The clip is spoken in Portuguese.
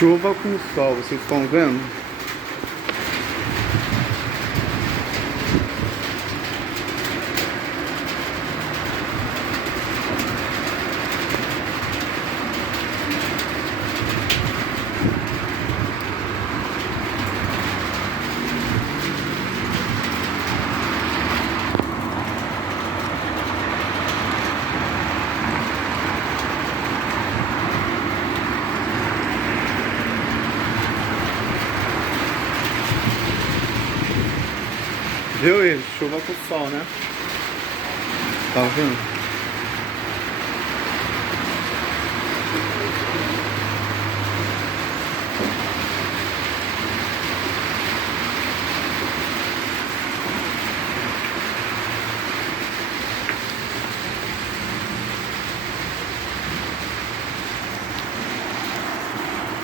Chuva com sol, vocês estão vendo? Viu isso? Chuva com sol, né? Tá vendo?